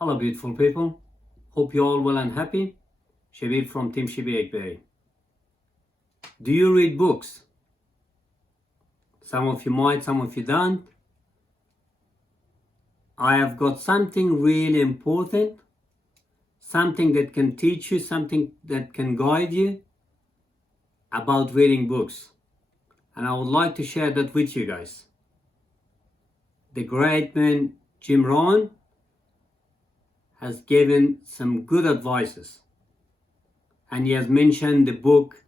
Hello beautiful people, hope you're all well and happy. Shabir from Team Akbari. Do you read books? Some of you might, some of you don't. I have got something really important, something that can teach you, something that can guide you about reading books. And I would like to share that with you guys. The great man Jim Rohn has given some good advices, and he has mentioned the book,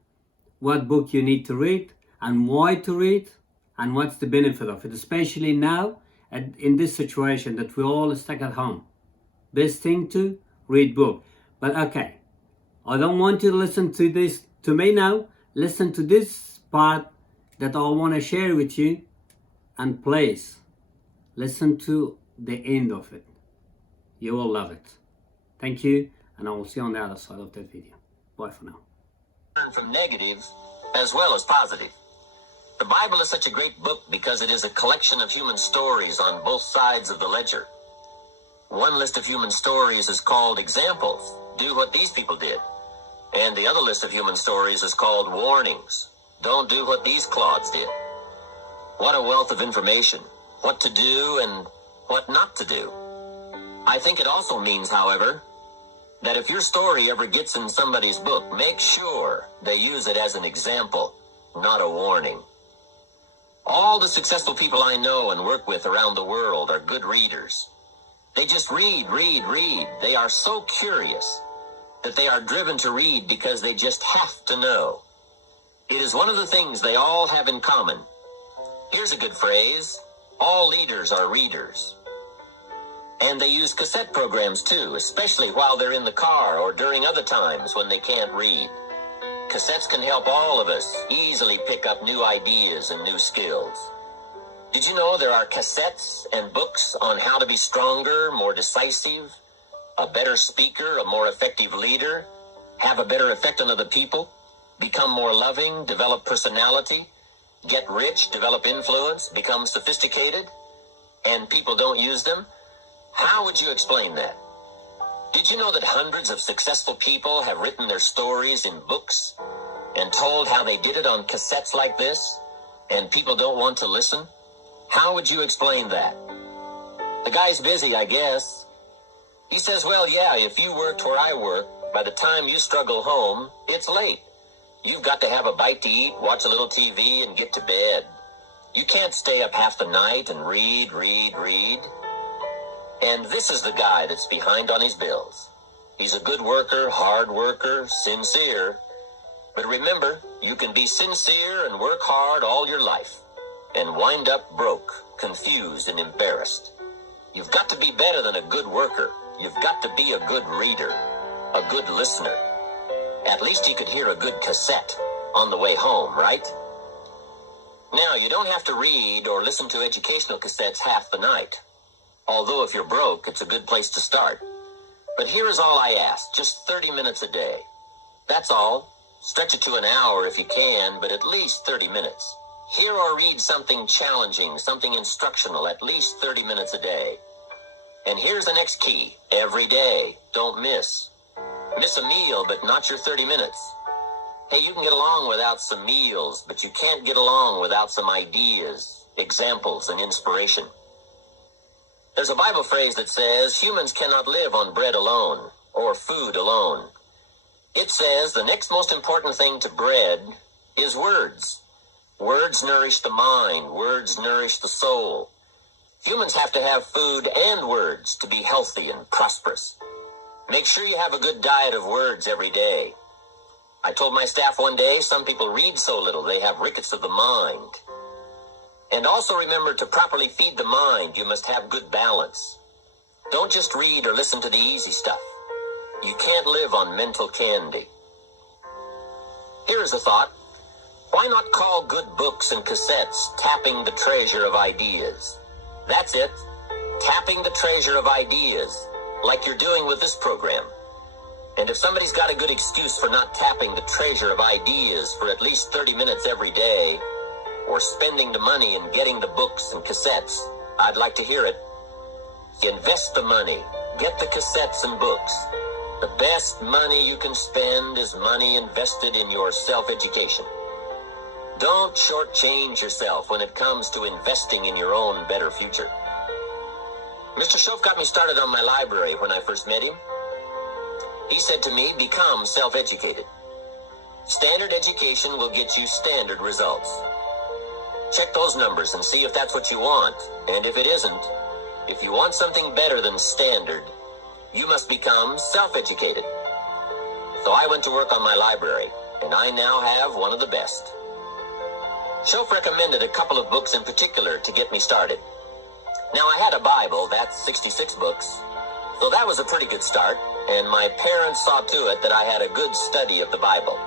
what book you need to read and why to read and what's the benefit of it, especially now in this situation that we're all stuck at home. Best thing to read book. But okay, I don't want you to listen to this to me now. Listen to this part that I want to share with you, and please listen to the end of it. You will love it. Thank you, and I will see you on the other side of that video. Bye for now. Learn from negative as well as positive. The Bible is such a great book because it is a collection of human stories on both sides of the ledger. One list of human stories is called examples. Do what these people did. And the other list of human stories is called warnings. Don't do what these clods did. What a wealth of information. What to do and what not to do. I think it also means, however, that if your story ever gets in somebody's book, make sure they use it as an example, not a warning. All the successful people I know and work with around the world are good readers. They just read. They are so curious that they are driven to read because they just have to know. It is one of the things they all have in common. Here's a good phrase: all leaders are readers. And they use cassette programs too, especially while they're in the car or during other times when they can't read. Cassettes can help all of us easily pick up new ideas and new skills. Did you know there are cassettes and books on how to be stronger, more decisive, a better speaker, a more effective leader, have a better effect on other people, become more loving, develop personality, get rich, develop influence, become sophisticated, and people don't use them? How would you explain that? Did you know that hundreds of successful people have written their stories in books and told how they did it on cassettes like this, and people don't want to listen? How would you explain that? The guy's busy, I guess. He says, well, yeah, if you worked where I work, by the time you struggle home, it's late. You've got to have a bite to eat, watch a little TV, and get to bed. You can't stay up half the night and read. And this is the guy that's behind on his bills. He's a good worker, hard worker, sincere. But remember, you can be sincere and work hard all your life and wind up broke, confused, and embarrassed. You've got to be better than a good worker. You've got to be a good reader, a good listener. At least he could hear a good cassette on the way home, right? Now, you don't have to read or listen to educational cassettes half the night. Although if you're broke, it's a good place to start. But here is all I ask, just 30 minutes a day. That's all. Stretch it to an hour if you can, but at least 30 minutes. Hear or read something challenging, something instructional, at least 30 minutes a day. And here's the next key. Every day. Don't miss. Miss a meal, but not your 30 minutes. Hey, you can get along without some meals, but you can't get along without some ideas, examples, and inspiration. There's a Bible phrase that says, humans cannot live on bread alone, or food alone. It says the next most important thing to bread is words. Words nourish the mind. Words nourish the soul. Humans have to have food and words to be healthy and prosperous. Make sure you have a good diet of words every day. I told my staff one day, some people read so little they have rickets of the mind. And also remember, to properly feed the mind, you must have good balance. Don't just read or listen to the easy stuff. You can't live on mental candy. Here's a thought. Why not call good books and cassettes tapping the treasure of ideas? That's it. Tapping the treasure of ideas, like you're doing with this program. And if somebody's got a good excuse for not tapping the treasure of ideas for at least 30 minutes every day, or spending the money and getting the books and cassettes, I'd like to hear it. Invest the money. Get the cassettes and books. The best money you can spend is money invested in your self-education. Don't shortchange yourself when it comes to investing in your own better future. Mr. Shoaff got me started on my library when I first met him. He said to me, become self-educated. Standard education will get you standard results. Check those numbers and see if that's what you want. And if it isn't, if you want something better than standard, you must become self-educated. So I went to work on my library, and I now have one of the best. Shoaff recommended a couple of books in particular to get me started. Now, I had a Bible, that's 66 books, so that was a pretty good start, and my parents saw to it that I had a good study of the Bible.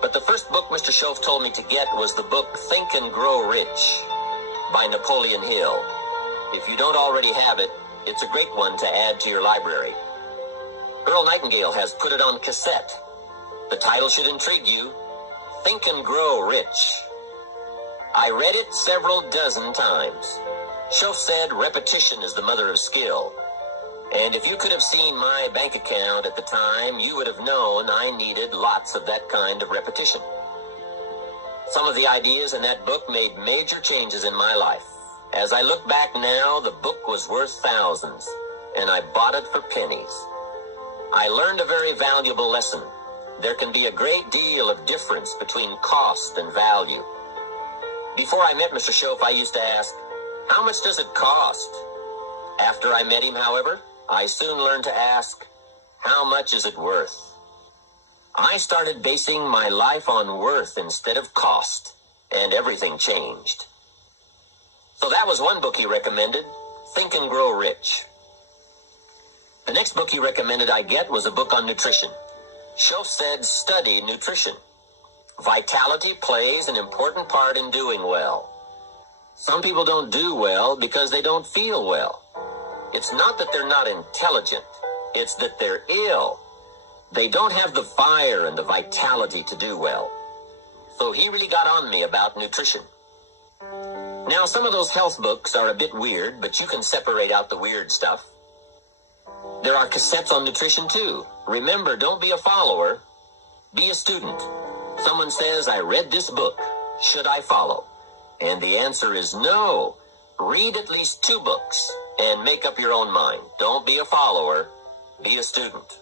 But the first book Mr. Shoaff told me to get was the book Think and Grow Rich by Napoleon Hill. If you don't already have it, it's a great one to add to your library. Earl Nightingale has put it on cassette. The title should intrigue you, Think and Grow Rich. I read it several dozen times. Shoaff said repetition is the mother of skill. And if you could have seen my bank account at the time, you would have known I needed lots of that kind of repetition. Some of the ideas in that book made major changes in my life. As I look back now, the book was worth thousands, and I bought it for pennies. I learned a very valuable lesson. There can be a great deal of difference between cost and value. Before I met Mr. Shoaff, I used to ask, how much does it cost? After I met him, however, I soon learned to ask, how much is it worth? I started basing my life on worth instead of cost, and everything changed. So that was one book he recommended, Think and Grow Rich. The next book he recommended I get was a book on nutrition. Shoaff said, study nutrition. Vitality plays an important part in doing well. Some people don't do well because they don't feel well. It's not that they're not intelligent. It's that they're ill. They don't have the fire and the vitality to do well. So he really got on me about nutrition. Now, some of those health books are a bit weird, but you can separate out the weird stuff. There are cassettes on nutrition too. Remember, don't be a follower. Be a student. Someone says, I read this book. Should I follow? And the answer is no. Read at least 2 books and make up your own mind. Don't be a follower. Be a student.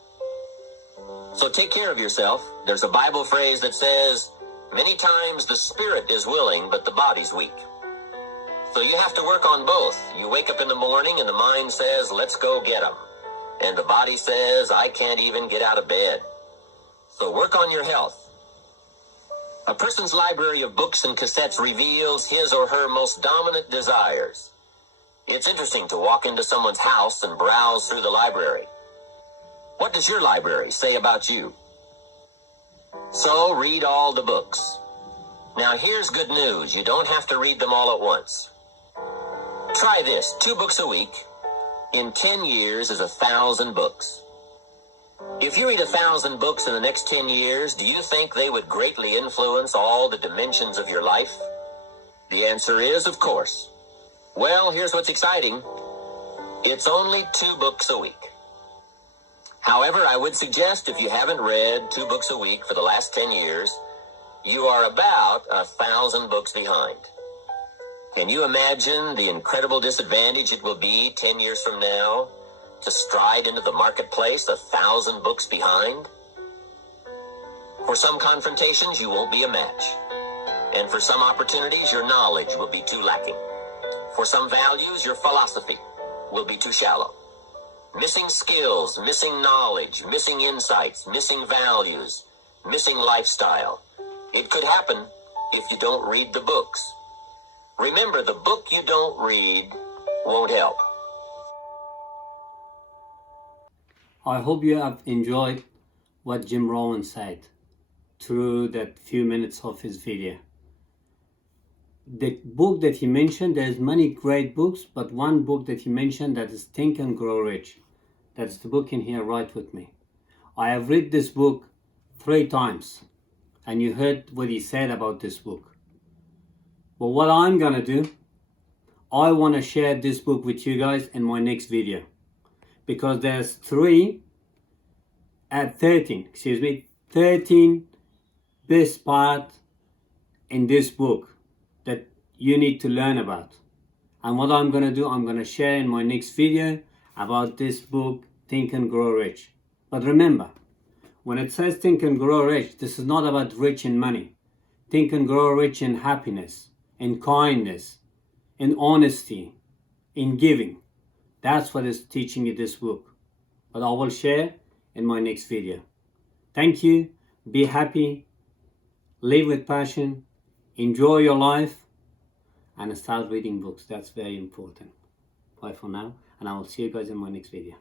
So take care of yourself. There's a Bible phrase that says, many times the spirit is willing, but the body's weak. So you have to work on both. You wake up in the morning and the mind says, let's go get 'em. And the body says, I can't even get out of bed. So work on your health. A person's library of books and cassettes reveals his or her most dominant desires. It's interesting to walk into someone's house and browse through the library. What does your library say about you? So read all the books. Now here's good news. You don't have to read them all at once. Try this, 2 books a week. In 10 years is 1,000 books. If you read 1,000 books in the next 10 years, do you think they would greatly influence all the dimensions of your life? The answer is, of course. Well, here's what's exciting. It's only 2 books a week. However, I would suggest if you haven't read 2 books a week for the last 10 years, you are about 1,000 books behind. Can you imagine the incredible disadvantage it will be 10 years from now to stride into the marketplace 1,000 books behind? For some confrontations, you won't be a match. And for some opportunities, your knowledge will be too lacking. For some values, your philosophy will be too shallow. Missing skills, missing knowledge, missing insights, missing values, missing lifestyle. It could happen if you don't read the books. Remember, the book you don't read won't help. I hope you have enjoyed what Jim Rohn said through that few minutes of his video. The book that he mentioned, there's many great books, but one book that he mentioned, that is Think and Grow Rich. That's the book in here right with me. I have read this book 3 times, and you heard what he said about this book. But what I'm gonna do, I want to share this book with you guys in my next video, because there's 13 best part in this book that you need to learn about. And what I'm going to do, I'm going to share in my next video about this book, Think and Grow Rich. But remember, when it says Think and Grow Rich, this is not about rich in money. Think and grow rich in happiness, in kindness, in honesty, in giving. That's what is teaching you this book. But I will share in my next video. Thank you. Be happy. Live with passion. Enjoy your life. And start reading books. That's very important. Bye for now. And I will see you guys in my next video.